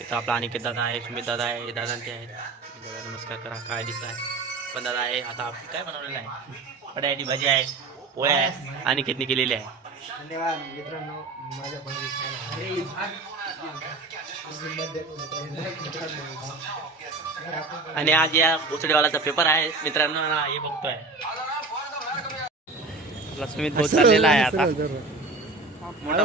इथं आपला अनिकेत दादा आहे, सुमित दादा आहे, दादा ते आहेत. दादा नमस्कार करा. काय दिसत आहे पण दादा आहे. आता आपण काय बनवलेलं आहे? पड्याची भाजी आहे, पोळ्या आहे, अनिकेतने केलेली आहे. धन्यवाद मित्रांनो माझ्या आणि आज या भोसडेवालाचा पेपर आहे मित्रांनो. हे बघतोय आपला सुमित भाऊ चाललेला आहे आता मोठा.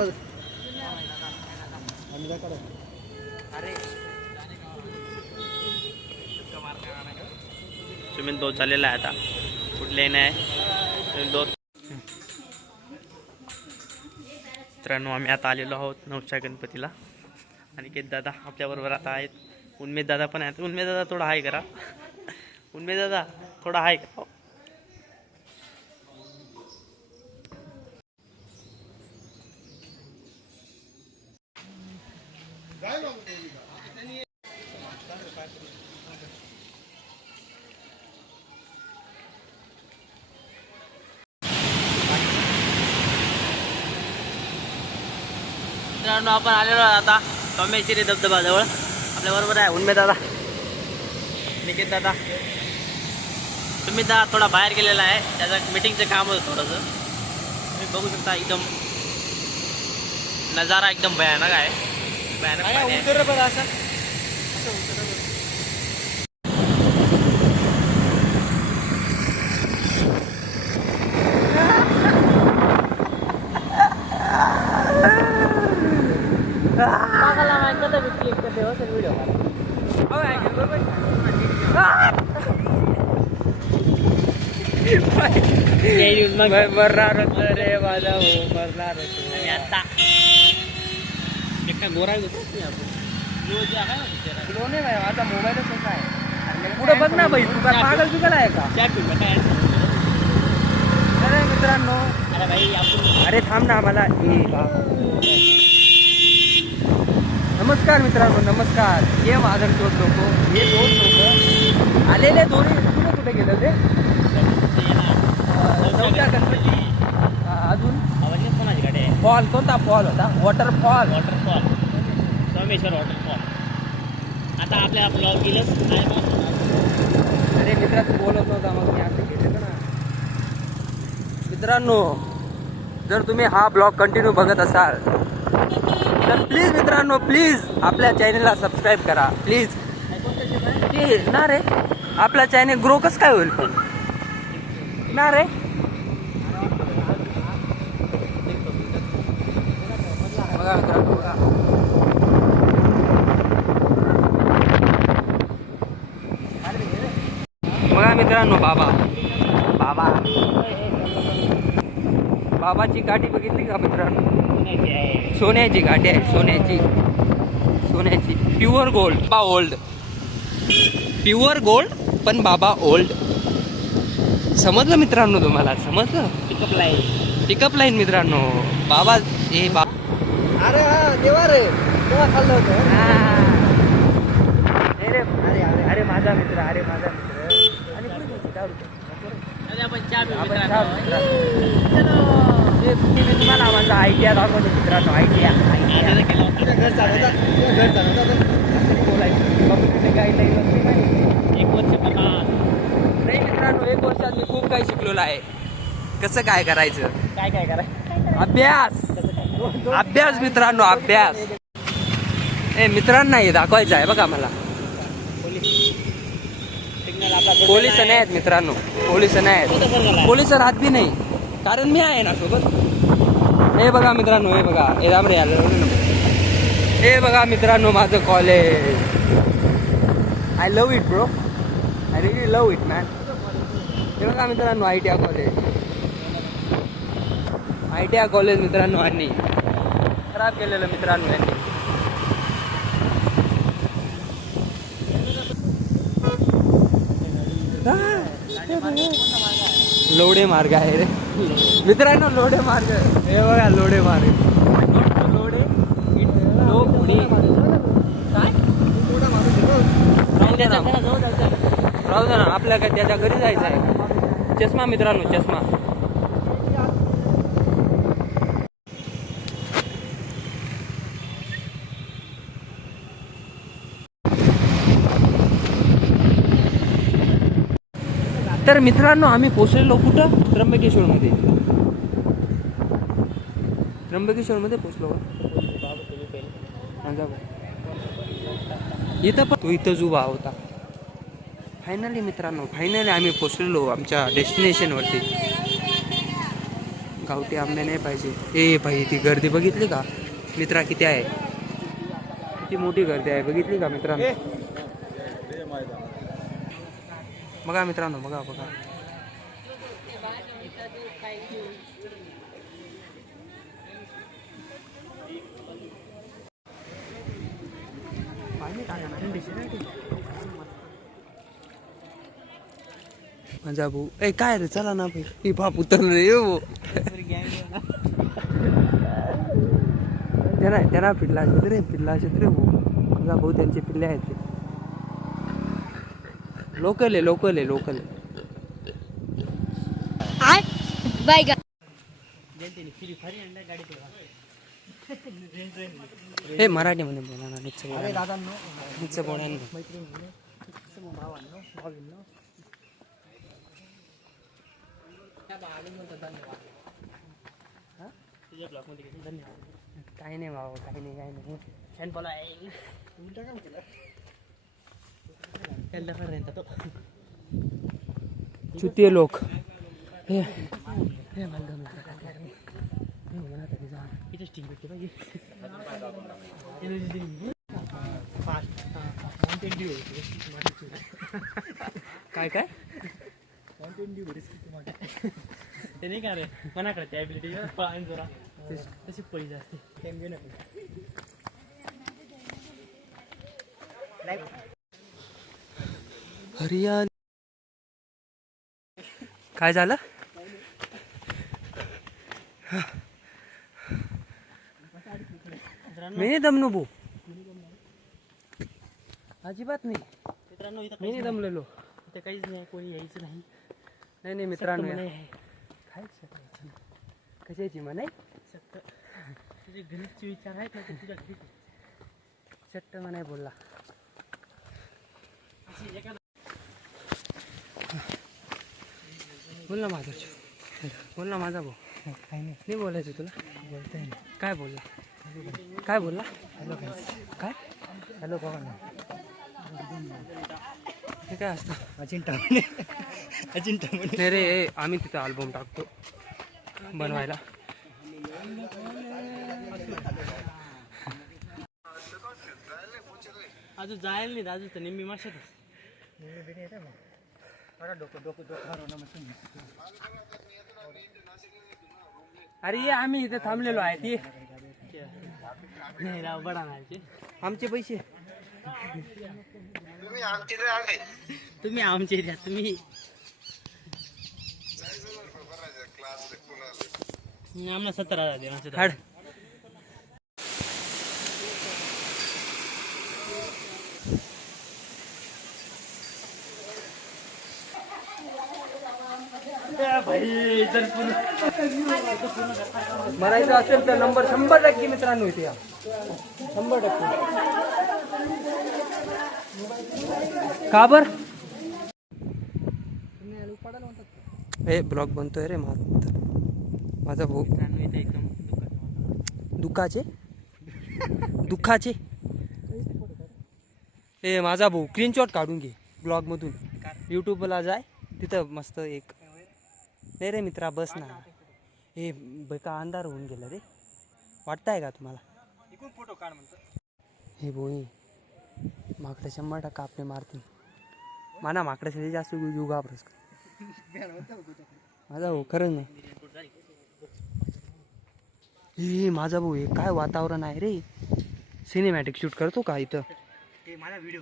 सुमित भाऊ चाललेला आहे आता. कुठले नाही सुमित भाऊ. मित्रांनो आम्ही आता आलेलो आहोत नवशा गणपतीला. अनिकेत दादा आपल्याबरोबर आता आहेत. उन्मेद दादा पण आहेत. उन्मेद दादा थोडा हाय करा. उन्मेद दादा थोडा हाय करा. मित्रांनो आपण आलेलो आता टॉमेश्वरी धबधबा जवळ. आपल्या बरोबर आहे उन्मेद दादा, निकेत दादा. सुमित दादा थोडा बाहेर गेलेला आहे, त्याचं मीटिंगचं काम होतं थोडंसं. तुम्ही बघू शकता एकदम नजारा एकदम भयानक आहे. भयानक मरणार होत रे माझा हो, मरणार होतो. आणि आता एका गोरा घेतो नाही भाई माझा मोबाईलच कसा आहे. पुढे बघ ना भाई, तू काय पागल तुला आहे का? अरे मित्रांनो, अरे भाई आपण अरे थांब ना मला. नमस्कार मित्रांनो, नमस्कार. हे माझं दोन लोक, हे दोन लोक आलेले दोन्ही कुठे गेले होते? नवशा गणपती. अजून कोणाची गाडी आहे? फॉल, कोणता फॉल होता? वॉटरफॉल. Waterfall, Someshwar waterfall. आता आपल्या ब्लॉग गेलंच नाही. अरे मित्रा तू बोलत होता मग मी असं केलं ना. मित्रांनो जर तुम्ही हा ब्लॉग कंटिन्यू बघत असाल तर प्लीज मित्रांनो, प्लीज आपल्या चॅनलला सबस्क्राईब करा प्लीज. ना रे आपला चॅनल ग्रो कसं काय होईल पण ना रे. बघा मित्रांनो, बघा मित्रांनो, बाबा बाबा बाबाची गाठी बघितली का मित्रांनो? सोन्याची गाठी आहे, सोन्याची सोन्याची. Pure gold. बाबा ओल्ड. प्युअर गोल्ड पण बाबा ओल्ड. समजलं मित्रांनो? तुम्हाला समजलं? पिकअप लाईन मित्रांनो. बाबा हे बाबा. अरे हा देवा रे, तेव्हा खाल्लं होतं. अरे अरे अरे माझा मित्र, अरे माझा मित्र. तुम्हाला माझा आयडिया दाखवतो मित्रांनो. आयडिया घर चालवतात. बोलायचं 1 वर्ष नाही मित्रांनो. 1 वर्षात मी खूप काही शिकलेलो आहे. कसं काय करायचं, काय करायचं? अभ्यास अभ्यास मित्रांनो, अभ्यास. ए मित्रांना हे दाखवायचं आहे बघा मला. पोलिस नाही आहेत मित्रांनो, पोलिस नाही आहेत. पोलिस राहत बी नाही कारण मी आहे ना सोबत. हे बघा मित्रांनो, हे बघा, हे राम रे आलं. हे बघा मित्रांनो माझं college. I love it bro, I relief love it man. हे बघा मित्रांनो ITI कॉलेज. ITI कॉलेज मित्रांनो. आणि खराब केलेलं मित्रांनो यांनी. लोढे मार्ग आहे रे मित्रांनो, लोढे मार्ग. हे बघा लोढे मार्ग. लोढे काय राहू दे ना, आपल्या काय त्याच्या घरी जायचं आहे. चष्मा मित्रांनो, चष्मा. तर मित्रांनो आम्ही पोचलेलो कुठं? त्र्यंबकेश्वरमध्ये. त्र्यंबकेश्वरमध्ये पोचलो का? इथं पण तो इथंच उभा होता. फायनली मित्रांनो, फायनली आम्ही पोचलेलो आमच्या डेस्टिनेशनवरती. गावठी आंबे नाही पाहिजे. ए भाई ती गर्दी बघितली का मित्रा? किती आहे, किती मोठी गर्दी आहे बघितली का मित्रांनो? बघा मित्रांनो, बघा बघा. माझा भाऊ ए काय रे, चला ना भाई. बाप उतरलो रे हो. त्यांना पिल्ला असेल रे, पिल्ला असेल रे भाऊ. माझा भाऊ त्यांचे पिल्ले आहेत ते. लोकल आहे. हे मराठीमध्ये बोला ना. नीटचं बोला ना. काही नाही बाबा, काही नाही. छान बोला चुतीये लोक. हे काय काय ते नाही का रे मनाकडे ॲबिलिटी जरा तशी पळी जाते. हरियाणा. काय झालं? मी नाही दमलो भाऊ, अजिबात नाही मित्रांनो. इथं मी नाही दमलेलो. इथं काहीच नाही, कोणी यायचं नाही. नाही मित्रांनो, खायचं कशाची म्हणाय? सक्त तुझे गणितचे विचार आहेत ना ते तुझ्या घरी चट्ट म्हणाय बोलला. बोल ना माझा, बोल ना माझा भाऊ. काही नाही बोलायचं तुला? बोलताय ना. काय बोलला? काय बोलला? हॅलो काय? हॅलो बाबा. हे काय असतं? अजिंठा नाही रे, आम्ही तिथं अल्बम टाकतो बनवायला. अजून जायला नाही अजून तर निम्मी माशातच. अरे ये, आम्ही इथे थांबलेलो आहे. ती नाही राव, बडा नाही आमचे पैसे. तुम्ही आमचे द्या. तुम्ही आम्हाला 17,000 द्या. हाड. मरायचं असेल तर नंबर 100% मित्रांनो इथे या. 100%. का बर? हे ब्लॉग बनतोय रे माझा भाऊ. इथे एकदम दुःखाचे. ए माझा भाऊ स्क्रीनशॉट काढून घे ब्लॉग मधून. यूट्यूबला जाय, तिथं मस्त एक. नाही रे मित्रा, बस ना. हे बेका अंधार होऊन गेलं रे, वाटतंय का तुम्हाला? फोटो काढ म्हणतो. हे बोई माकडं 100% आपले मारतील. माना माकडासाठी जास्त जीव घाबरस माझा भाऊ. खरंच नाही. हे माझा भाऊ, हे काय वातावरण आहे रे. सिनेमॅटिक शूट करतो का इथं? मला व्हिडिओ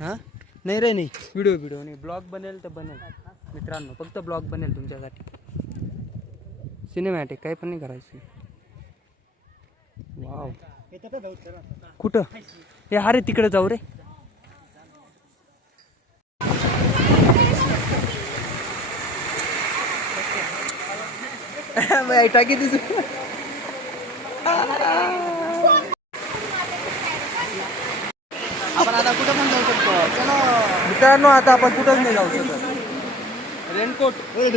हां नाही रे, नाही व्हिडिओ नाही. ब्लॉग बनेल तर बनेल मित्रांनो, फक्त ब्लॉग बनेल तुमच्यासाठी. सिनेमॅटिक काही पण नाही करायचं. वाव. कुठं? हे अरे तिकडे जाऊ रे. टाकी तुझ. आपण आता कुठं पण जाऊ शकतो. चलो मित्रांनो, आता आपण कुठंच नाही जाऊ शकत. रेनकोट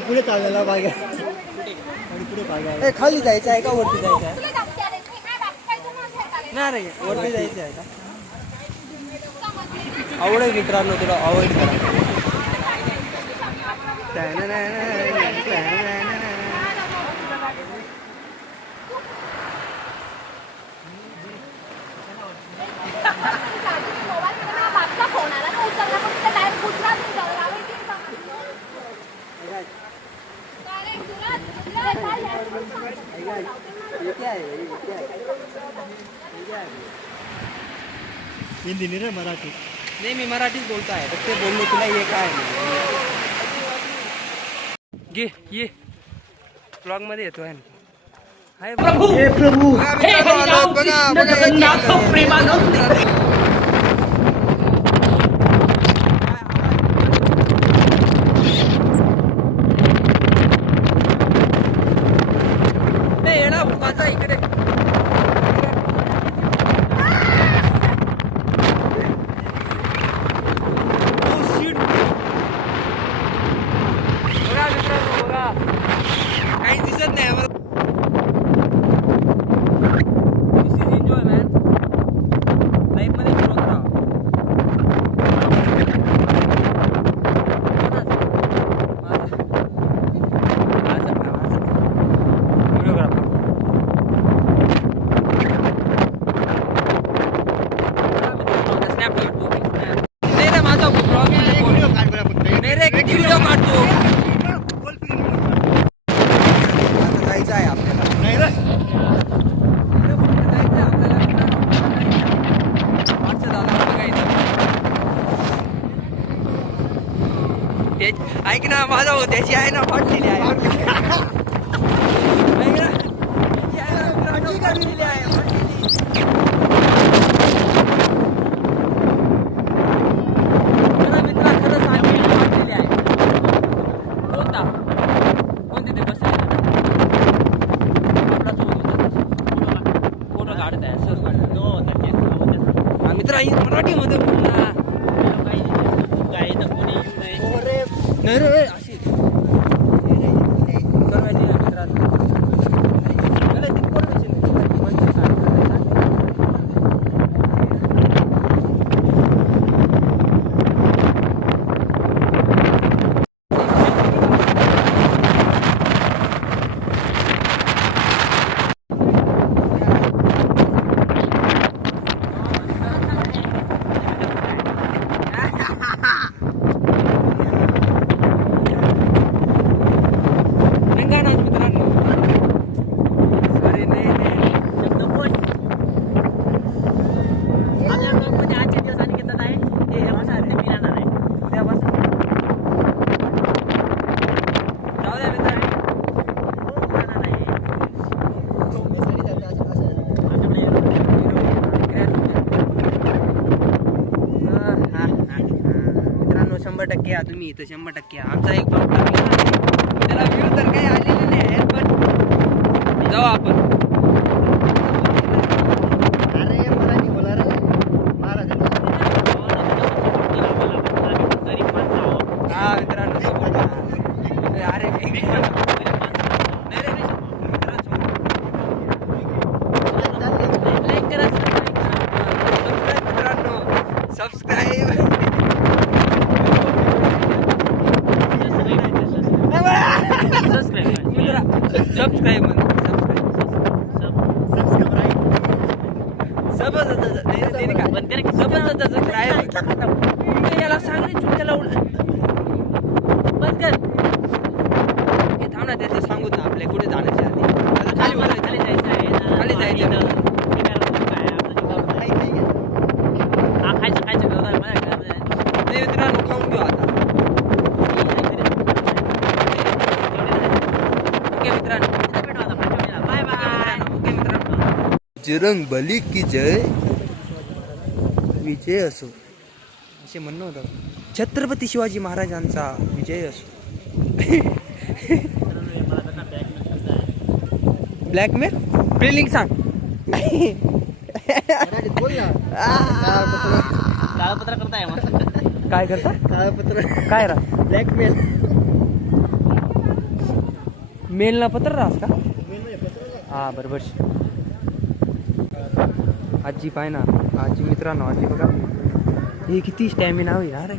पुढे चाललेला बागे पुढे बागे खाली जायचं आहे का वरती जायचं आहे नाही रे वरती जायचं आहे का आवडेल मित्रांनो तुला अवॉइड करा हिंदी नाही रे मराठी नाही मी मराठीच बोलतो आहे फक्त बोललो तुला हे काय घे ये ब्लॉग मध्ये येतोय हाय प्रभू हे प्रभू इकडे काही दिसत नाही आम्हाला दिस इज एन्जॉय मॅन लाईफ मध्ये फिरवत राहा व्हिडिओग्राफर स्नॅप काढतो नाही रे माझा ब्लॉग व्हिडिओ काढ बरं फक्त नाही रे किती व्हिडिओ काढतो आता जायचं आहे आपल्याला नाही रे ऐक ना माझा हो त्याची आहे ना फाटलेली आहे ऐक ना, त्याची आहे ना, फाटलेली आहे फाटलेली. खरं मित्रा खरं सांग फाटलेली आहे कोणता कोण तिथे बसले आपला फोटो काढत आहे सर काढत मित्रा ही मराठीमध्ये बोल ना काही तर कोणी नाही रे अशी सर्वांची मित्रांनो मला इन्फॉर्मेशन मित्रांनो 100% या तुम्ही इथं 100% आमचा एक ब्लॉग टाकला त्याला व्ह्यू तर काही आलेले नाही आहेत पण जाऊ आपण अरे मराठी बोला रे महाराज हा मित्रांनो अरे लाईक करा मित्रांनो सबस्क्राईब सबस्क्राईब याला सांग रे चुट्याला बंद कर हे थांब ना त्याचं सांगू ना आपल्या कुठे जाण्याच्या आधी आता खाली खाली जायचं आहे खाली जायचं नाही मित्रांनो खाऊन घेऊ आता ओके मित्रांनो बाय बाय ओके मित्रांनो बजरंग बली की जय विजय असो असे म्हणणं होतं छत्रपती शिवाजी महाराजांचा विजय असो ब्लॅकमेल स्पेलिंग सांग बोल ना कागदपत्र करताय मग काय करता कागदपत्र काय रा ब्लॅकमेल मेल ना पत्र राहस का हा बरोबर. आजी पाय ना आजी मित्रांनो आजी बघा हे किती स्टॅमिना होईल अरे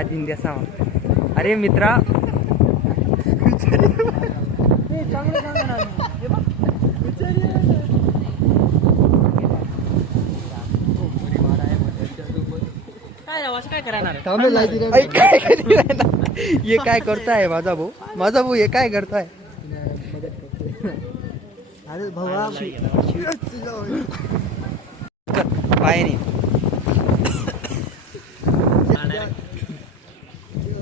आजीन द्या सांग अरे मित्रा काय करणार हे काय करताय माझा भाऊ हे काय करताय अरे भावा पायाने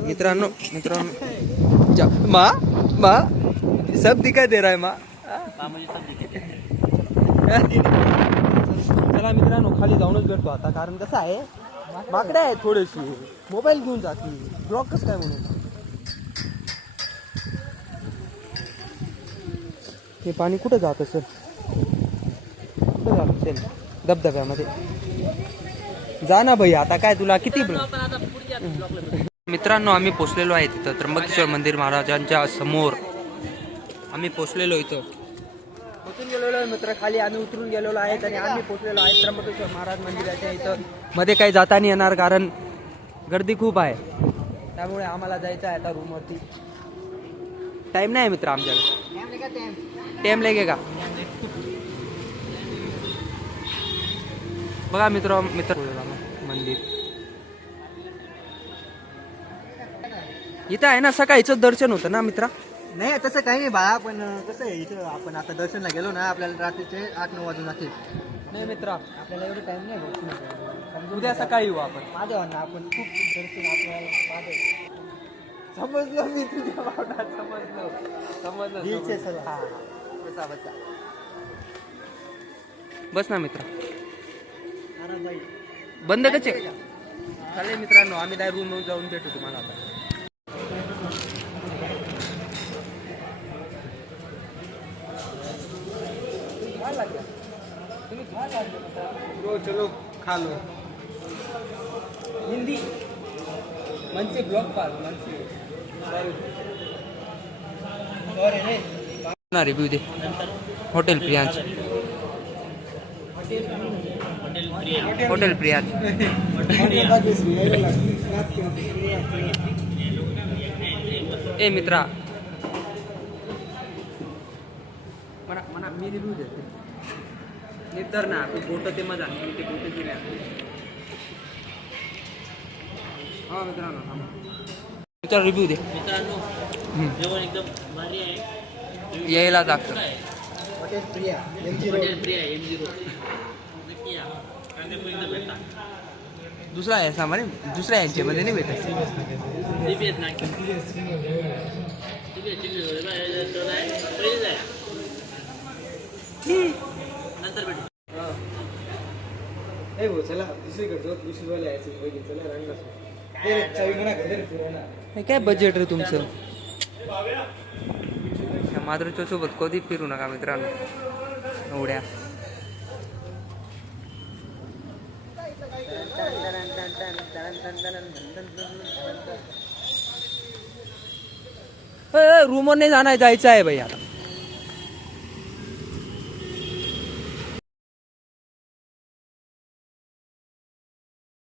मित्रांनो माँ सब दिखाई दे रहा है माँ. चला मित्रांनो खाली जाऊनच भेटतो आता कारण कसं आहे माकडे आहे थोडीशी मोबाईल घेऊन जाते ब्लॉक कसं काय म्हणून. हे पाणी कुठं जात असेल कुठं जात असेल धबधब्यामध्ये जा ना भाई आता काय तुला किती. मित्रांनो आम्ही पोचलेलो आहे तिथं त्र्यंबकेश्वर मंदिर महाराजांच्या समोर आम्ही पोचलेलो इथं पोचून गेलेलो आहे मित्र. खाली आम्ही उतरून गेलेलो आहेत आणि आम्ही पोचलेलो आहे त्र्यंबकेश्वर महाराज मंदिराच्या इथं. मध्ये काही जाता नाही येणार कारण गर्दी खूप आहे त्यामुळे आम्हाला जायचं आहे आता रूमवरती. टाइम नाही मित्र आमच्याकडे टाइम लगेगा बघा मित्र मंदिर इथं आहे ना सकाळीचं दर्शन होतं ना मित्रा. नाही तसं काही नाही बाळा पण कसं आहे इथं आपण आता दर्शनला गेलो ना आपल्याला रात्रीचे 8-9 वाजून जातील. नाही मित्रा आपल्याला एवढं टाइम नाही होत. उद्या सकाळी येऊ आपण. माझं म्हणणं आपण खूप दर्शन आपल्याला समजलं मी तुझ्या भावना समजलं सर हा बसा बसा बस ना मित्रा अरे बाई बंद कसे चालेल मित्रांनो आम्ही डाय रूम जाऊन भेटू तुम्हाला आता. चलो खा लो हिंदी मनसे ब्लॉक पास मनसे ना रिव्ह्यू दे हॉटेल प्रियांश हॉटेल प्रियांश ए मित्रा म्हणा म्हणा मी रिव्ह्यू देते नितर ना तू फोटो ते मजा ते फोटो गिऱ्या हा मित्रांनो मित्र रिव्ह्यू दे. मित्रांनो जेवण एकदम भारी आहे. यायला लागतं hotel Priya hotel Priya M0 नक्की या कांद्यापर्यंत भेटा. दुसरा आहे सामान्य दुसऱ्या यांच्यामध्ये नाही भेटत. CBS नाही नंतर भेटू. ए भाऊ चला दुसरीकडे जाऊ दुसरीवाले यायचे पहिले चला रंग ए चावी म्हणा घरी फिरायला. हे काय बजेट रे तुमचं. माधुरीच्या सोबत कधी फिरू नका मित्रांनो एवढ्या. रूमवर नाही जाणार जायचं आहे भाई आता.